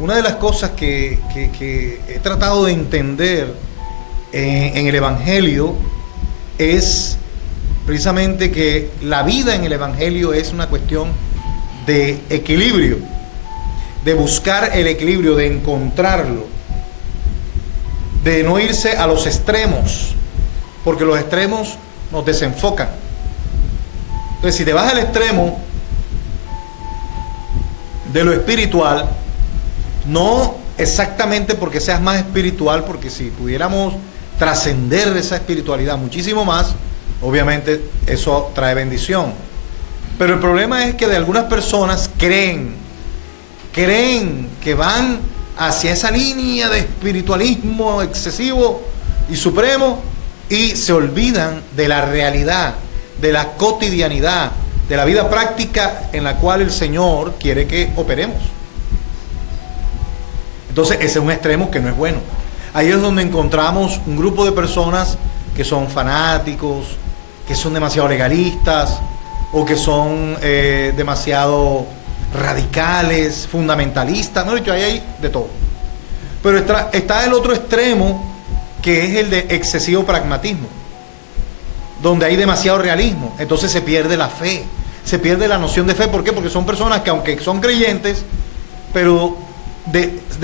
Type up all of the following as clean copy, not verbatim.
Una de las cosas que he tratado de entender en el Evangelio es precisamente que la vida en el Evangelio es una cuestión de equilibrio, de buscar el equilibrio, de encontrarlo, de no irse a los extremos, porque los extremos nos desenfocan. Entonces, si te vas al extremo de lo espiritual, no exactamente porque seas más espiritual, porque si pudiéramos trascender esa espiritualidad muchísimo más, obviamente eso trae bendición. Pero el problema es que de algunas personas creen que van hacia esa línea de espiritualismo excesivo y supremo y se olvidan de la realidad, de la cotidianidad, de la vida práctica en la cual el Señor quiere que operemos. Entonces ese es un extremo que no es bueno. Ahí es donde encontramos un grupo de personas que son fanáticos, que son demasiado legalistas o que son demasiado radicales, fundamentalistas, no, ahí hay de todo. Pero está el otro extremo, que es el de excesivo pragmatismo, donde hay demasiado realismo. Entonces se pierde la fe, se pierde la noción de fe. ¿Por qué? Porque son personas que aunque son creyentes, pero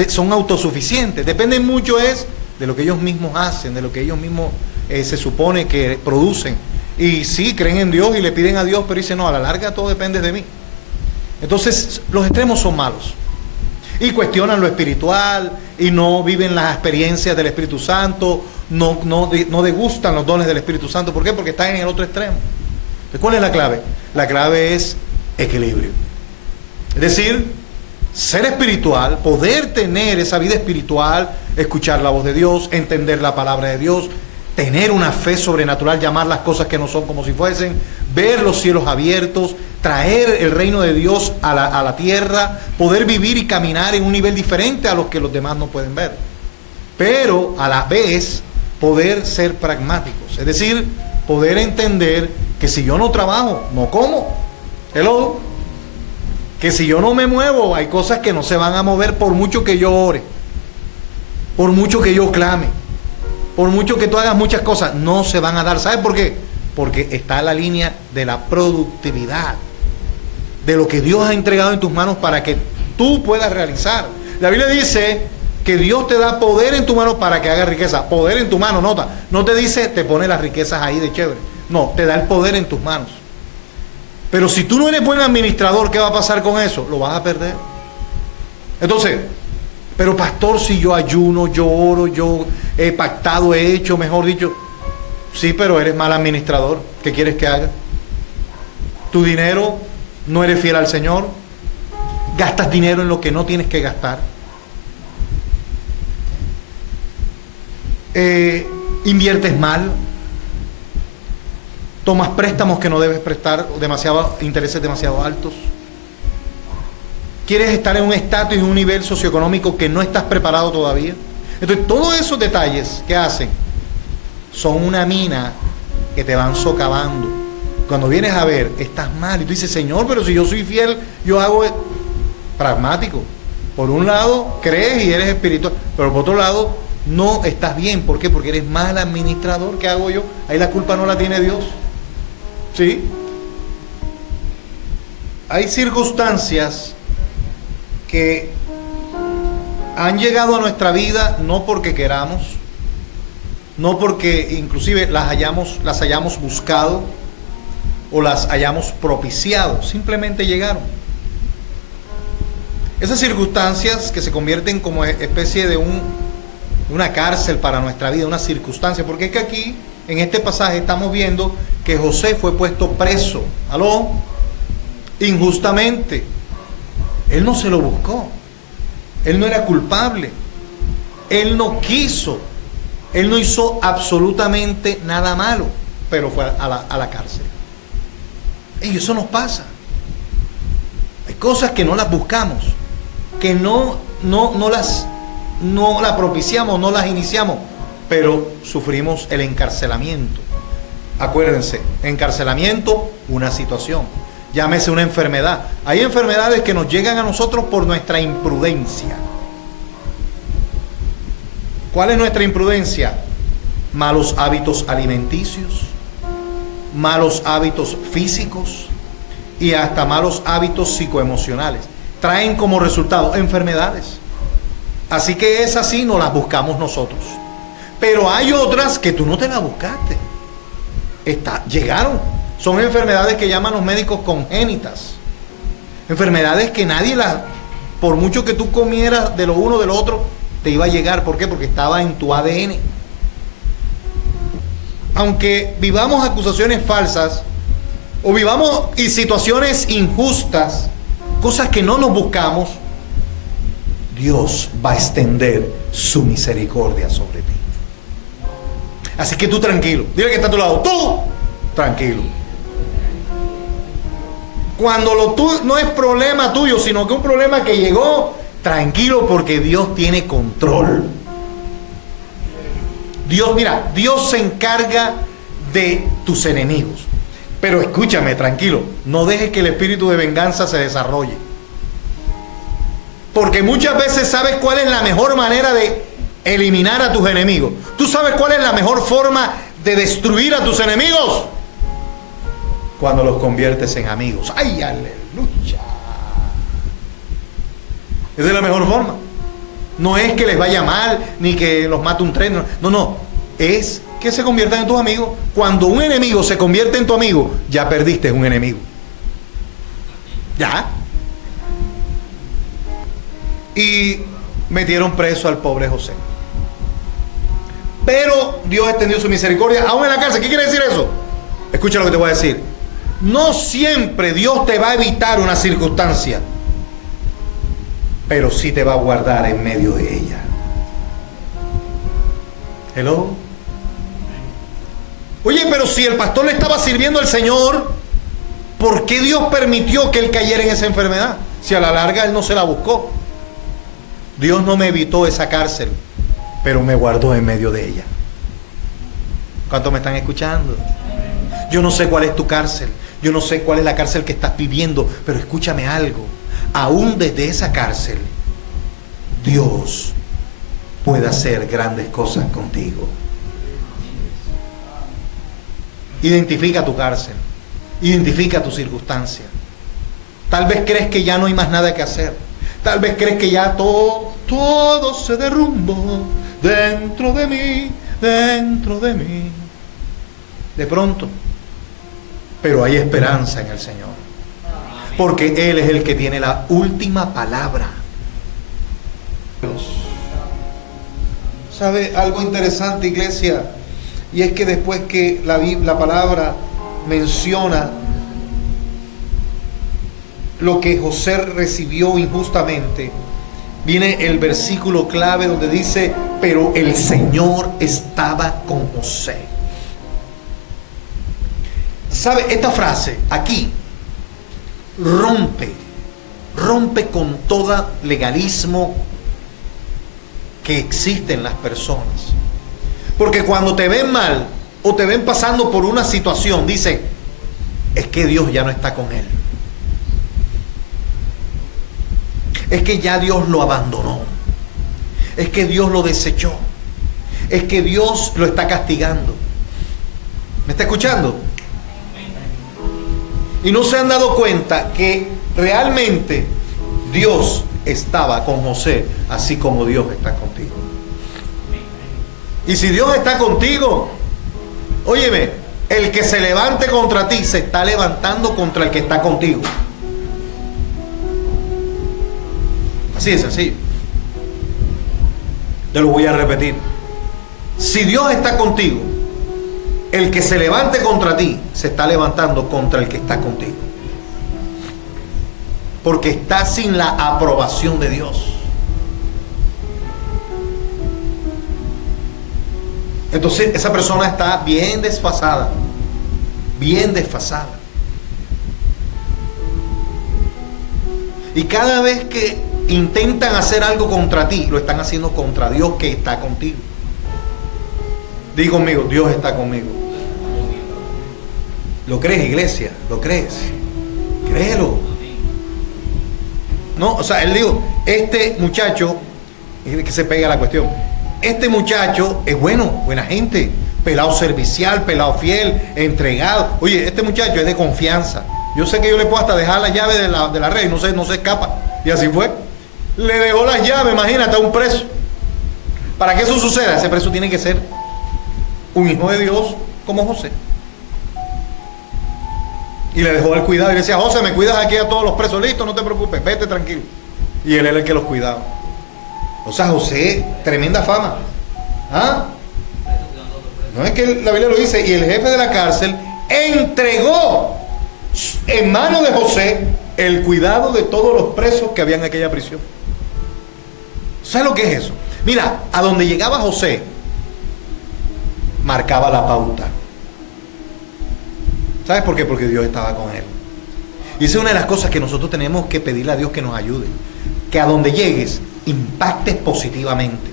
son autosuficientes, dependen mucho es de lo que ellos mismos hacen, de lo que ellos mismos se supone que producen. Y sí, creen en Dios y le piden a Dios, pero dicen, no, a la larga todo depende de mí. Entonces los extremos son malos y cuestionan lo espiritual y no viven las experiencias del Espíritu Santo, no degustan los dones del Espíritu Santo. ¿Por qué? Porque están en el otro extremo. Entonces, ¿cuál es la clave? La clave es equilibrio, es decir, ser espiritual, poder tener esa vida espiritual, escuchar la voz de Dios, entender la palabra de Dios, tener una fe sobrenatural, llamar las cosas que no son como si fuesen, ver los cielos abiertos, traer el reino de Dios a la tierra, poder vivir y caminar en un nivel diferente a los que los demás no pueden ver. Pero a la vez poder ser pragmáticos, es decir, poder entender que si yo no trabajo, no como. Hello. Que si yo no me muevo, hay cosas que no se van a mover por mucho que yo ore, por mucho que yo clame, por mucho que tú hagas muchas cosas, no se van a dar. ¿Sabes por qué? Porque está la línea de la productividad, de lo que Dios ha entregado en tus manos para que tú puedas realizar. La Biblia dice que Dios te da poder en tu mano para que hagas riqueza. Poder en tu mano, nota. No te dice, te pone las riquezas ahí de chévere. No, te da el poder en tus manos. Pero si tú no eres buen administrador, ¿qué va a pasar con eso? Lo vas a perder. Entonces, pero pastor, si yo ayuno, yo oro, yo he pactado, he hecho, mejor dicho. Sí, pero eres mal administrador. ¿Qué quieres que haga? Tu dinero, no eres fiel al Señor. Gastas dinero en lo que no tienes que gastar. Inviertes mal. Tomas préstamos que no debes prestar, intereses demasiado altos. Quieres estar en un estatus y en un nivel socioeconómico que no estás preparado todavía. Entonces, todos esos detalles que hacen son una mina que te van socavando. Cuando vienes a ver, estás mal. Y tú dices, Señor, pero si yo soy fiel, yo hago pragmático. Por un lado, crees y eres espiritual, pero por otro lado, no estás bien. ¿Por qué? Porque eres mal administrador. ¿Qué hago yo? Ahí la culpa no la tiene Dios. ¿Sí? Hay circunstancias que han llegado a nuestra vida no porque queramos, no porque inclusive las hayamos buscado o las hayamos propiciado, simplemente llegaron. Esas circunstancias que se convierten como especie de una cárcel para nuestra vida, una circunstancia, porque es que aquí en este pasaje estamos viendo que José fue puesto preso, ¿aló? Injustamente. Él no se lo buscó, él no era culpable, él no quiso, él no hizo absolutamente nada malo, pero fue a la cárcel. Y eso nos pasa. Hay cosas que no las buscamos, que no las propiciamos, no las iniciamos, pero sufrimos el encarcelamiento. Acuérdense, encarcelamiento, una situación. Llámese una enfermedad. Hay enfermedades que nos llegan a nosotros por nuestra imprudencia. ¿Cuál es nuestra imprudencia? Malos hábitos alimenticios, malos hábitos físicos y hasta malos hábitos psicoemocionales. Traen como resultado enfermedades. Así que esas sí no las buscamos nosotros. Pero hay otras que tú no te las buscaste. Llegaron. Son enfermedades que llaman los médicos congénitas. Enfermedades que nadie las, por mucho que tú comieras de lo uno de lo otro, te iba a llegar. ¿Por qué? Porque estaba en tu ADN. Aunque vivamos acusaciones falsas o vivamos en situaciones injustas, cosas que no nos buscamos, Dios va a extender su misericordia sobre ti. Así que tú tranquilo. Dile que está a tu lado. Tú tranquilo. Cuando lo tuyo no es problema tuyo, sino que un problema que llegó, tranquilo, porque Dios tiene control. Dios se encarga de tus enemigos. Pero escúchame, tranquilo, no dejes que el espíritu de venganza se desarrolle. Porque muchas veces sabes cuál es la mejor manera de eliminar a tus enemigos. ¿Tú sabes cuál es la mejor forma de destruir a tus enemigos? Cuando los conviertes en amigos. ¡Ay, aleluya! Esa es la mejor forma. No es que les vaya mal, ni que los mate un tren. No. Es que se conviertan en tus amigos. Cuando un enemigo se convierte en tu amigo, ya perdiste un enemigo. Ya. Y metieron preso al pobre José. Pero Dios extendió su misericordia aún en la cárcel. ¿Qué quiere decir eso? Escucha lo que te voy a decir. No siempre Dios te va a evitar una circunstancia, pero sí te va a guardar en medio de ella. Hello. Oye, pero si el pastor le estaba sirviendo al Señor, ¿por qué Dios permitió que él cayera en esa enfermedad? Si a la larga él no se la buscó. Dios no me evitó esa cárcel, pero me guardó en medio de ella. ¿Cuántos me están escuchando? Yo no sé cuál es tu cárcel, yo no sé cuál es la cárcel que estás viviendo, pero escúchame algo. Aún desde esa cárcel, Dios puede hacer grandes cosas contigo. Identifica tu cárcel, identifica tu circunstancia. Tal vez crees que ya no hay más nada que hacer. Tal vez crees que ya todo se derrumbó dentro de mí, dentro de mí. De pronto. Pero hay esperanza en el Señor. Porque Él es el que tiene la última palabra. ¿Sabe algo interesante, iglesia? Y es que después que la palabra menciona lo que José recibió injustamente, viene el versículo clave donde dice: pero el Señor estaba con José. ¿Sabe? Esta frase aquí rompe con todo legalismo que existe en las personas. Porque cuando te ven mal o te ven pasando por una situación, dicen: es que Dios ya no está con él. Es que ya Dios lo abandonó. Es que Dios lo desechó. Es que Dios lo está castigando. ¿Me está escuchando? Y no se han dado cuenta que realmente Dios estaba con José, así como Dios está contigo. Y si Dios está contigo, óyeme, el que se levante contra ti se está levantando contra el que está contigo. Así de sencillo. Te lo voy a repetir. Si Dios está contigo, el que se levante contra ti se está levantando contra el que está contigo. Porque está sin la aprobación de Dios. Entonces esa persona está bien desfasada. Bien desfasada. Y cada vez que intentan hacer algo contra ti, lo están haciendo contra Dios que está contigo. Diga conmigo: Dios está conmigo. ¿Lo crees, iglesia? ¿Lo crees? Créelo. No, o sea, él dijo, este muchacho, es que se pega la cuestión, este muchacho es bueno, buena gente, pelado servicial, pelado fiel, entregado. Oye, este muchacho es de confianza. Yo sé que yo le puedo hasta dejar la llave de la red y no se escapa. Y así fue. Le dejó las llaves, imagínate, a un preso. Para que eso suceda, ese preso tiene que ser un hijo de Dios como José. Y le dejó el cuidado y le decía: José, me cuidas aquí a todos los presos, listo, no te preocupes, vete tranquilo. Y él era el que los cuidaba. O sea, José, tremenda fama. ¿Ah? No es que la Biblia lo dice, y el jefe de la cárcel entregó en manos de José el cuidado de todos los presos que había en aquella prisión. ¿Sabes lo que es eso? Mira, a donde llegaba José, marcaba la pauta. ¿Sabes por qué? Porque Dios estaba con él. Y esa es una de las cosas que nosotros tenemos que pedirle a Dios que nos ayude. Que a donde llegues, impactes positivamente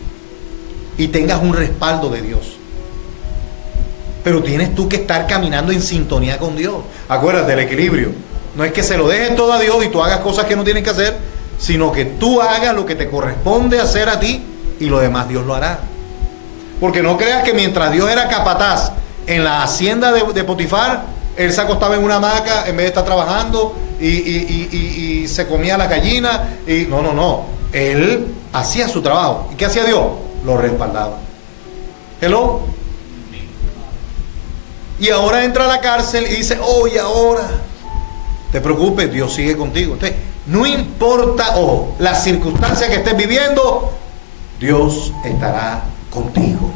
y tengas un respaldo de Dios. Pero tienes tú que estar caminando en sintonía con Dios. Acuérdate del equilibrio. No es que se lo dejes todo a Dios y tú hagas cosas que no tienes que hacer, sino que tú hagas lo que te corresponde hacer a ti y lo demás Dios lo hará. Porque no creas que mientras Dios era capataz en la hacienda de Potifar, él se acostaba en una hamaca en vez de estar trabajando y se comía la gallina. Y no. Él hacía su trabajo. ¿Y qué hacía Dios? Lo respaldaba. Hello. Y ahora entra a la cárcel y dice: oye, ahora te preocupes, Dios sigue contigo. Entonces, no importa, ojo, las circunstancias que estés viviendo, Dios estará contigo.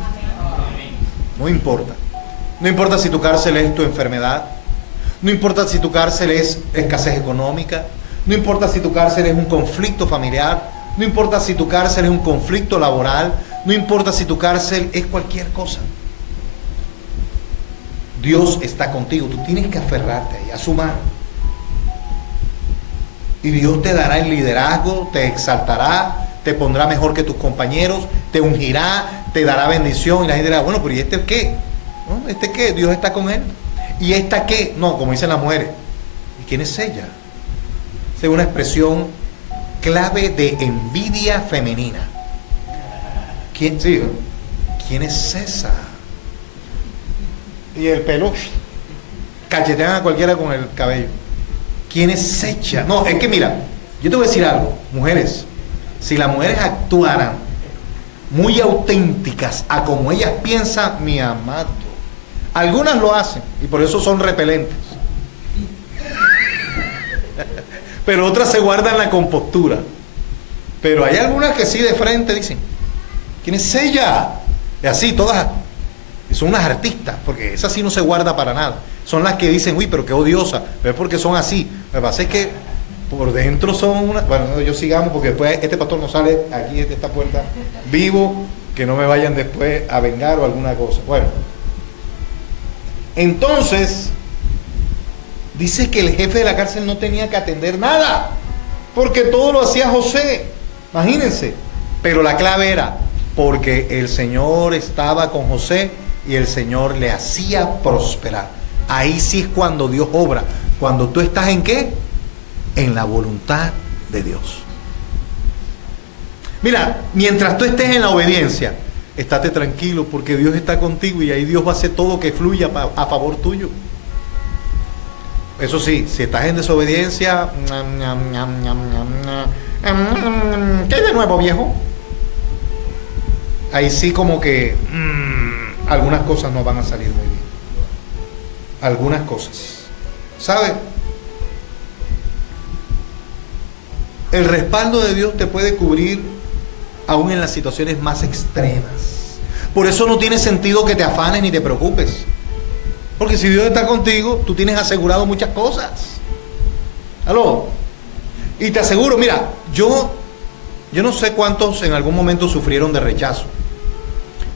No importa. No importa si tu cárcel es tu enfermedad. No importa si tu cárcel es escasez económica. No importa si tu cárcel es un conflicto familiar. No importa si tu cárcel es un conflicto laboral. No importa si tu cárcel es cualquier cosa. Dios está contigo. Tú tienes que aferrarte ahí, a su mano. Y Dios te dará el liderazgo, te exaltará, te pondrá mejor que tus compañeros, te ungirá, te dará bendición. Y la gente dirá: bueno, pero ¿y este qué? ¿No? ¿Este qué? Dios está con él. ¿Y esta qué? No, como dicen las mujeres. ¿Y quién es ella? Es una expresión clave de envidia femenina. ¿Quién? Sí, ¿quién es esa? Y el pelo, cachetean a cualquiera con el cabello. ¿Quién es ella? No, es que mira, yo te voy a decir algo, mujeres. Si las mujeres actuaran muy auténticas a como ellas piensan, mi amado, algunas lo hacen y por eso son repelentes. Pero otras se guardan la compostura. Pero hay algunas que sí de frente dicen: ¿quién es ella? Y así, todas son unas artistas, porque esa sí no se guarda para nada. Son las que dicen: uy, pero qué odiosa. Pero es porque son así. Lo que pasa es que por dentro son una... Bueno, yo sigamos porque después este pastor no sale aquí de esta puerta vivo, que no me vayan después a vengar o alguna cosa. Bueno, entonces dice que el jefe de la cárcel no tenía que atender nada, porque todo lo hacía José. Imagínense. Pero la clave era porque el Señor estaba con José y el Señor le hacía prosperar. Ahí sí es cuando Dios obra. Cuando tú estás ¿en qué? En la voluntad de Dios. Mira, mientras tú estés en la obediencia, estate tranquilo porque Dios está contigo y ahí Dios va a hacer todo que fluya a favor tuyo. Eso sí, si estás en desobediencia, ¿qué hay de nuevo, viejo? Ahí sí como que algunas cosas no van a salir muy bien. Algunas cosas. ¿Sabe? El respaldo de Dios te puede cubrir aún en las situaciones más extremas. Por eso no tiene sentido que te afanes ni te preocupes. Porque si Dios está contigo, tú tienes asegurado muchas cosas. ¿Aló? Y te aseguro, mira, yo no sé cuántos en algún momento sufrieron de rechazo.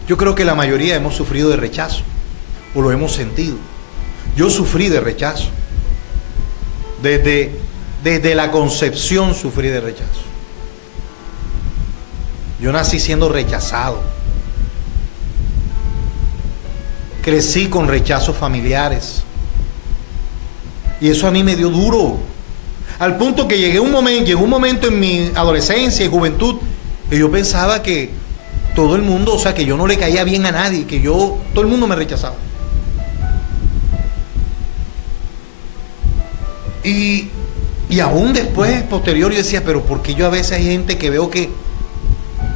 Yo creo que la mayoría hemos sufrido de rechazo, o lo hemos sentido. Yo sufrí de rechazo. Desde la concepción sufrí de rechazo. Yo nací siendo rechazado. Crecí con rechazos familiares. Y eso a mí me dio duro. Al punto que llegó un momento en mi adolescencia y juventud que yo pensaba que todo el mundo, o sea, que yo no le caía bien a nadie, todo el mundo me rechazaba. Y aún después, posterior, yo decía, pero ¿por qué yo a veces hay gente que veo que,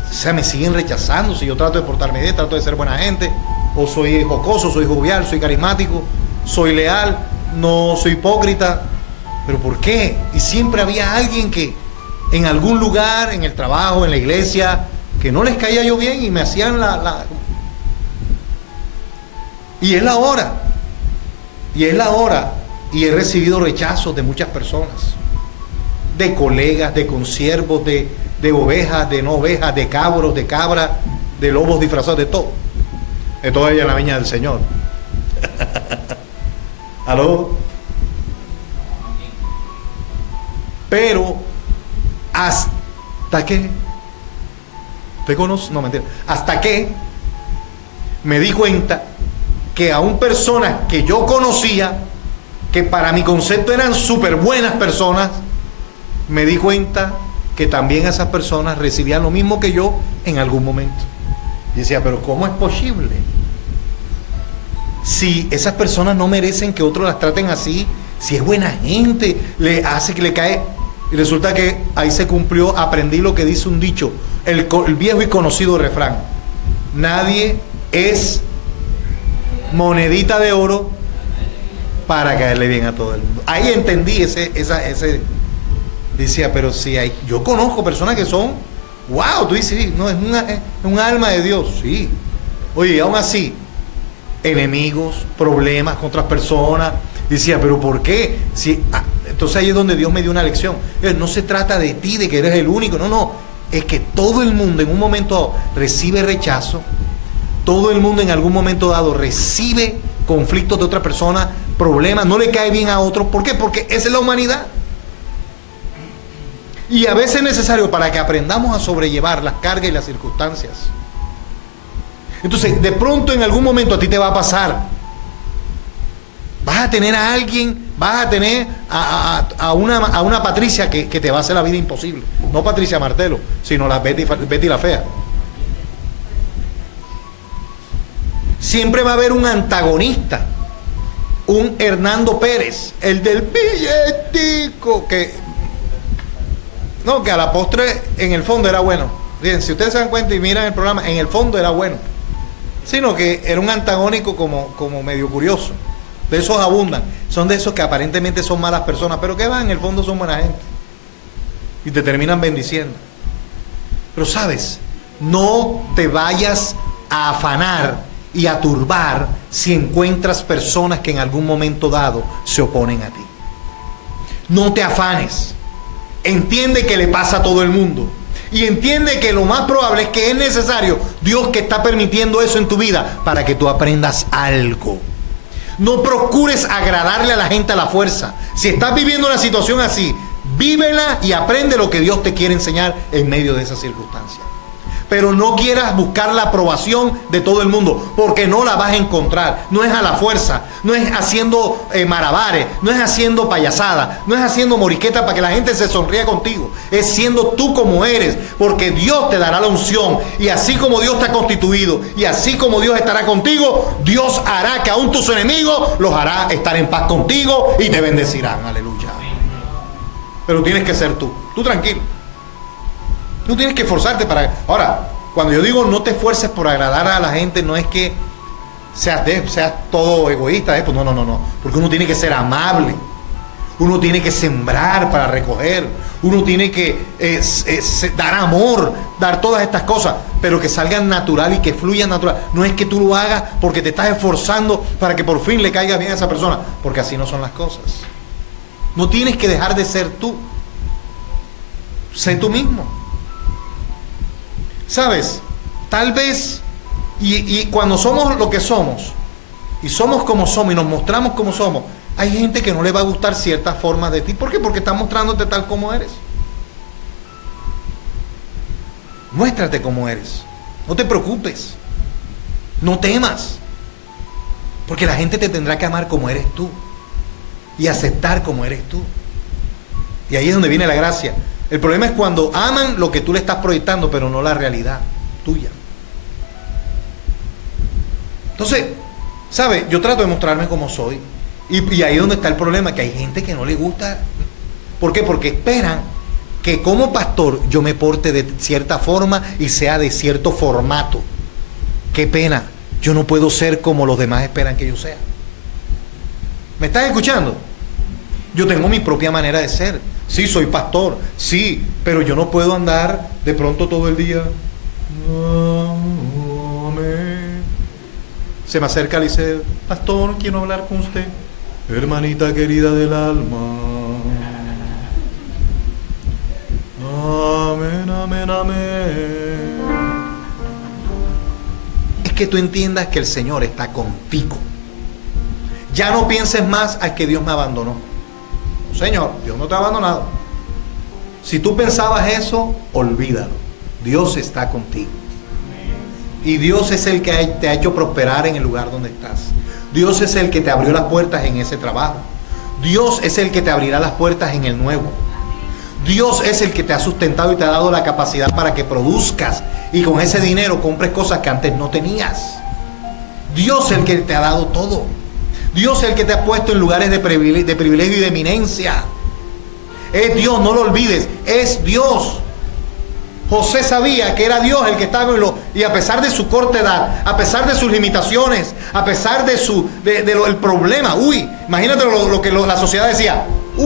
o sea, me siguen rechazando? Si yo trato de portarme bien, trato de ser buena gente, o soy jocoso, soy jovial, soy carismático, soy leal, no soy hipócrita, pero ¿por qué? Y siempre había alguien que en algún lugar, en el trabajo, en la iglesia, que no les caía yo bien y me hacían Y es la hora, y he recibido rechazos de muchas personas, de colegas, de consiervos, de ovejas, de no ovejas, de cabros, de cabras, de lobos disfrazados, de todo. De todo ella en la viña del Señor. ¿Aló? Pero hasta que ¿te conoces? No, mentira. Hasta que me di cuenta que aún personas que yo conocía, que para mi concepto eran súper buenas personas, me di cuenta que también esas personas recibían lo mismo que yo en algún momento. Y decía, pero ¿cómo es posible? Si esas personas no merecen que otros las traten así, si es buena gente, le hace que le cae. Y resulta que ahí se cumplió, aprendí lo que dice un dicho, el viejo y conocido refrán: nadie es monedita de oro para caerle bien a todo el mundo. Ahí entendí ese decía, pero si hay, yo conozco personas que son, wow, tú dices, sí, no, es un alma de Dios, sí. Oye, aún así, enemigos, problemas con otras personas. Decía, pero ¿por qué? Entonces ahí es donde Dios me dio una lección. No se trata de ti, de que eres el único, no, es que todo el mundo en un momento dado recibe rechazo, todo el mundo en algún momento dado recibe conflictos de otra persona, problemas, no le cae bien a otros. ¿Por qué? Porque esa es la humanidad. Y a veces es necesario para que aprendamos a sobrellevar las cargas y las circunstancias. Entonces, de pronto en algún momento a ti te va a pasar. Vas a tener a alguien, vas a tener a una Patricia que te va a hacer la vida imposible. No Patricia Martelo, sino la Betty la fea. Siempre va a haber un antagonista, un Hernando Pérez, el del billetico, que a la postre en el fondo era bueno. Bien, si ustedes se dan cuenta y miran el programa, en el fondo era bueno, sino que era un antagónico como medio curioso. De esos abundan, son de esos que aparentemente son malas personas, pero que van, en el fondo son buena gente y te terminan bendiciendo. Pero sabes, no te vayas a afanar y a turbar si encuentras personas que en algún momento dado se oponen a ti. No te afanes. Entiende que le pasa a todo el mundo. Y entiende que lo más probable es que es necesario Dios que está permitiendo eso en tu vida para que tú aprendas algo. No procures agradarle a la gente a la fuerza. Si estás viviendo una situación así, vívela y aprende lo que Dios te quiere enseñar en medio de esa circunstancia. Pero no quieras buscar la aprobación de todo el mundo, porque no la vas a encontrar. No es a la fuerza, no es haciendo malabares, no es haciendo payasada, no es haciendo moriqueta para que la gente se sonría contigo. Es siendo tú como eres, porque Dios te dará la unción. Y así como Dios te ha constituido, y así como Dios estará contigo, Dios hará que aún tus enemigos los hará estar en paz contigo y te bendecirán. Aleluya. Pero tienes que ser tú tranquilo. No tienes que esforzarte para... Ahora, cuando yo digo no te esfuerces por agradar a la gente, no es que seas todo egoísta, pues no. Porque uno tiene que ser amable. Uno tiene que sembrar para recoger. Uno tiene que dar amor, dar todas estas cosas, pero que salgan natural y que fluyan natural. No es que tú lo hagas porque te estás esforzando para que por fin le caiga bien a esa persona, porque así no son las cosas. No tienes que dejar de ser tú. Sé tú mismo. ¿Sabes? Tal vez, y cuando somos lo que somos, y somos como somos, y nos mostramos como somos, hay gente que no le va a gustar ciertas formas de ti. ¿Por qué? Porque estás mostrándote tal como eres. Muéstrate como eres. No te preocupes. No temas. Porque la gente te tendrá que amar como eres tú. Y aceptar como eres tú. Y ahí es donde viene la gracia. El problema es cuando aman lo que tú le estás proyectando, pero no la realidad tuya. Entonces, ¿sabe? Yo trato de mostrarme como soy. Y ahí es donde está el problema, que hay gente que no le gusta. ¿Por qué? Porque esperan que como pastor yo me porte de cierta forma y sea de cierto formato. Qué pena, yo no puedo ser como los demás esperan que yo sea. ¿Me estás escuchando? Yo tengo mi propia manera de ser. Sí, soy pastor, sí, pero yo no puedo andar de pronto todo el día. Amén. Se me acerca y dice, pastor, quiero hablar con usted. Hermanita querida del alma. Amén, amén, amén. Es que tú entiendas que el Señor está contigo. Ya no pienses más a que Dios me abandonó. No, Señor, Dios no te ha abandonado. Si tú pensabas eso, olvídalo. Dios está contigo. Y Dios es el que te ha hecho prosperar en el lugar donde estás. Dios es el que te abrió las puertas en ese trabajo. Dios es el que te abrirá las puertas en el nuevo. Dios es el que te ha sustentado y te ha dado la capacidad para que produzcas y con ese dinero compres cosas que antes no tenías. Dios es el que te ha dado todo. Dios es el que te ha puesto en lugares de privilegio y de eminencia. Es Dios, no lo olvides, es Dios. José sabía que era Dios el que estaba en y a pesar de su corta edad, a pesar de sus limitaciones, a pesar de el problema, imagínate lo que la sociedad decía,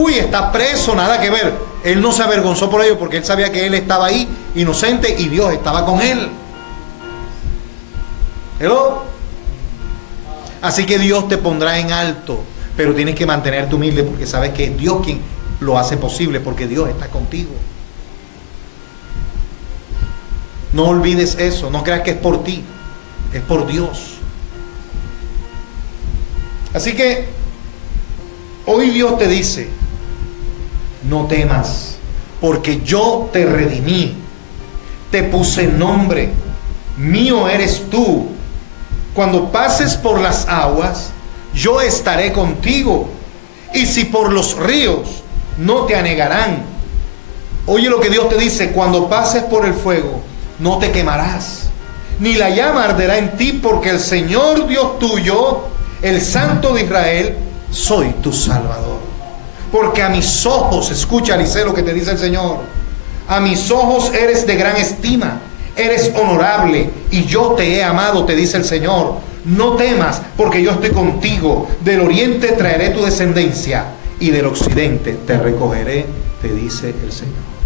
está preso, nada que ver. Él no se avergonzó por ello porque él sabía que él estaba ahí, inocente, y Dios estaba con él. ¿Hello? Así que Dios te pondrá en alto, pero tienes que mantenerte humilde porque sabes que es Dios quien lo hace posible, porque Dios está contigo. No olvides eso, no creas que es por ti, es por Dios. Así que hoy Dios te dice, no temas, porque yo te redimí, te puse nombre, mío eres tú. Cuando pases por las aguas, yo estaré contigo, y si por los ríos, no te anegarán. Oye lo que Dios te dice, cuando pases por el fuego, no te quemarás, ni la llama arderá en ti, porque el Señor Dios tuyo, el Santo de Israel, soy tu Salvador. Porque a mis ojos, escucha, Eliseo, lo que te dice el Señor, a mis ojos eres de gran estima, eres honorable, y yo te he amado, te dice el Señor. No temas, porque yo estoy contigo. Del oriente traeré tu descendencia, y del occidente te recogeré, te dice el Señor.